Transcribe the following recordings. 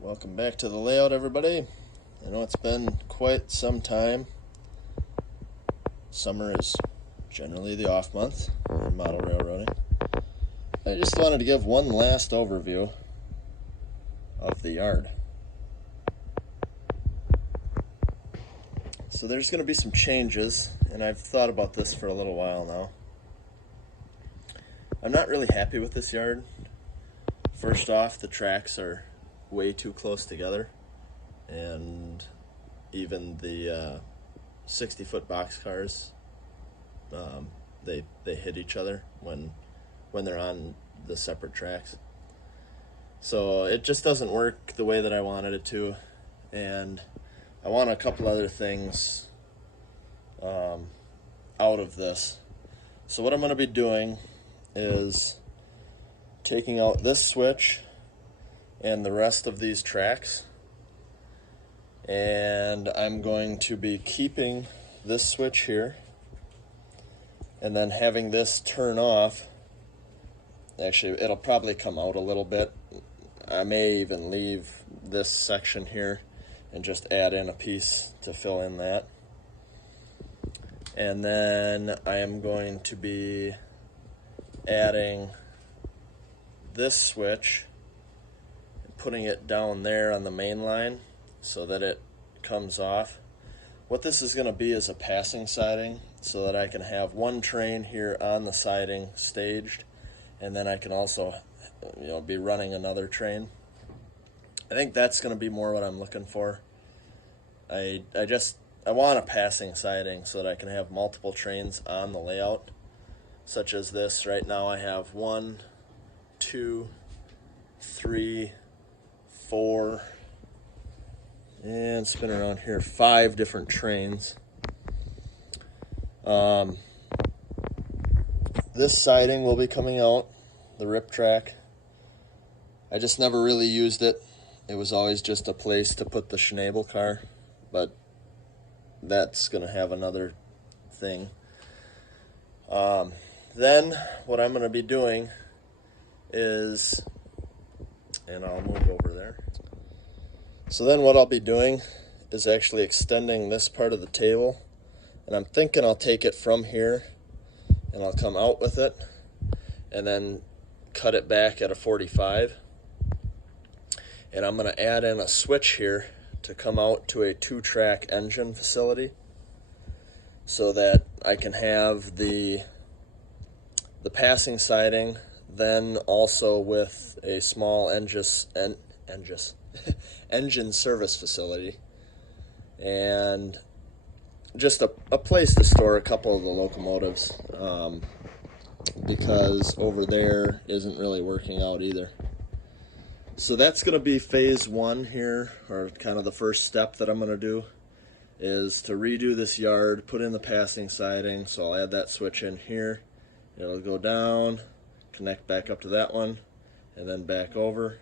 Welcome back to the layout, everybody. I know it's been quite some time. Summer is generally the off month in model railroading. I just wanted to give one last overview of the yard. So there's going to be some changes, and I've thought about this for a little while now. I'm not really happy with this yard. First off, the tracks are way too close together, and even the 60-foot boxcars, they hit each other when they're on the separate tracks. So it just doesn't work the way that I wanted it to, and I want a couple other things out of this. So what I'm going to be doing is taking out this switch and the rest of these tracks, and I'm going to be keeping this switch here and then having this turn off. Actually, it'll probably come out a little bit. I may even leave this section here and just add in a piece to fill in that. And then I am going to be adding this switch, putting it down there on the main line so that it comes off. What this is going to be is a passing siding, so that I can have one train here on the siding staged, and then I can also be running another train. I think that's going to be more what I'm looking for. I want a passing siding so that I can have multiple trains on the layout, such as this. Right now I have 1, 2, 3, 4, and spin around here, 5 different trains. This siding will be coming out, the rip track. I just never really used it. It was always just a place to put the Schnabel car, but that's going to have another thing. Then what I'm going to be doing is, and I'll move over there. So then what I'll be doing is actually extending this part of the table, and I'm thinking I'll take it from here and I'll come out with it and then cut it back at a 45. And I'm going to add in a switch here to come out to a 2-track engine facility so that I can have the passing siding, then also with a small engine service facility, and just a place to store a couple of the locomotives, because over there isn't really working out either. So that's going to be phase 1 here, or kind of the first step that I'm going to do, is to redo this yard, put in the passing siding. So I'll add that switch in here. It'll go down, connect back up to that one, and then back over.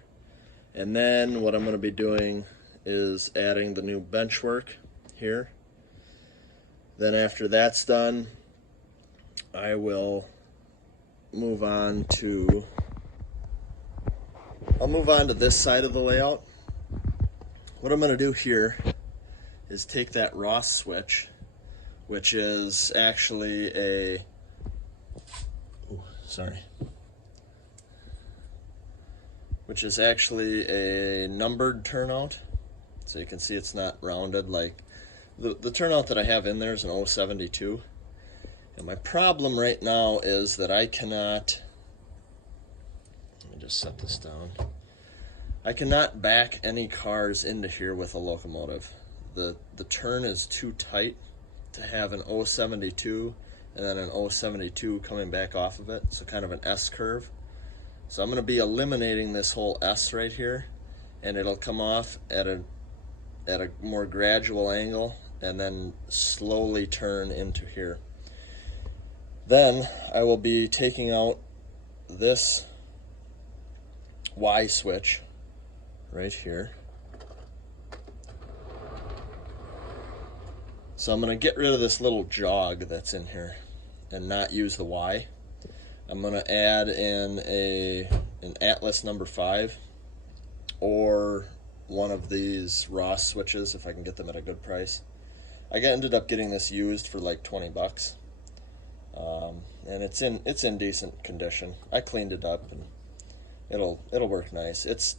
And then what I'm going to be doing is adding the new benchwork here. Then after that's done, I will move on to this side of the layout. What I'm going to do here is take that Ross switch, which is actually a numbered turnout. So you can see it's not rounded like the turnout that I have in there is an 072. And my problem right now is that I cannot, let me just set this down. I cannot back any cars into here with a locomotive. The turn is too tight to have an 072 and then an 072 coming back off of it, so kind of an S curve. So I'm going to be eliminating this whole S right here, and it'll come off at a more gradual angle and then slowly turn into here. Then I will be taking out this Y switch right here. So I'm going to get rid of this little jog that's in here and not use the Y. I'm going to add in an Atlas number 5 or one of these Ross switches if I can get them at a good price. I ended up getting this used for like 20 bucks. And it's in decent condition. I cleaned it up and it'll work nice. It's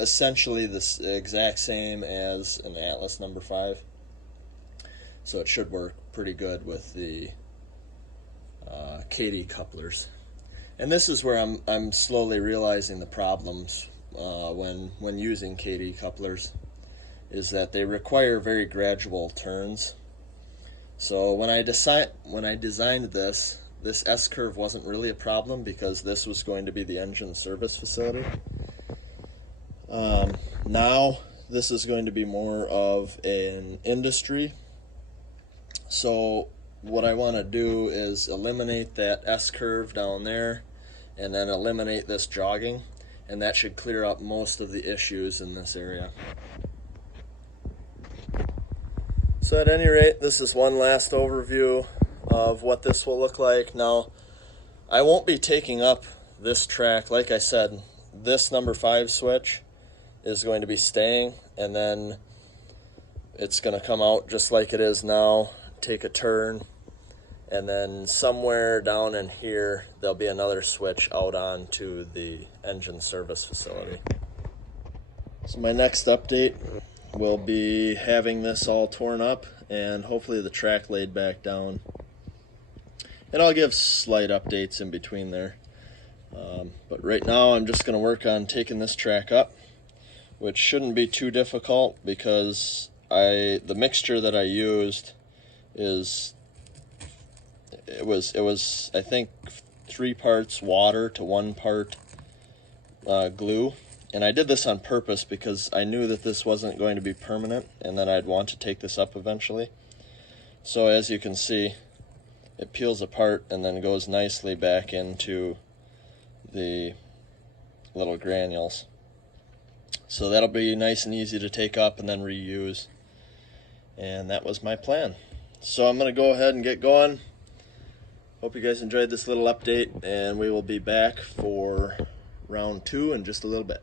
essentially the exact same as an Atlas number 5. So it should work pretty good with the KD couplers. And this is where I'm slowly realizing the problems when using KD couplers, is that they require very gradual turns. So when I designed this S-curve wasn't really a problem because this was going to be the engine service facility. Now this is going to be more of an industry. So what I want to do is eliminate that S-curve down there and then eliminate this jogging, and that should clear up most of the issues in this area. So at any rate, this is one last overview of what this will look like. Now, I won't be taking up this track. Like I said, this number 5 switch is going to be staying, and then it's going to come out just like it is now, take a turn, and then somewhere down in here there'll be another switch out onto the engine service facility. So my next update will be having this all torn up and hopefully the track laid back down. And I'll give slight updates in between there. But right now I'm just going to work on taking this track up, which shouldn't be too difficult because the mixture that I used it was I think 3 parts water to 1 part glue. And I did this on purpose because I knew that this wasn't going to be permanent and that I'd want to take this up eventually. So as you can see, it peels apart and then goes nicely back into the little granules. So that'll be nice and easy to take up and then reuse. And that was my plan. So I'm going to go ahead and get going. Hope you guys enjoyed this little update, and we will be back for round 2 in just a little bit.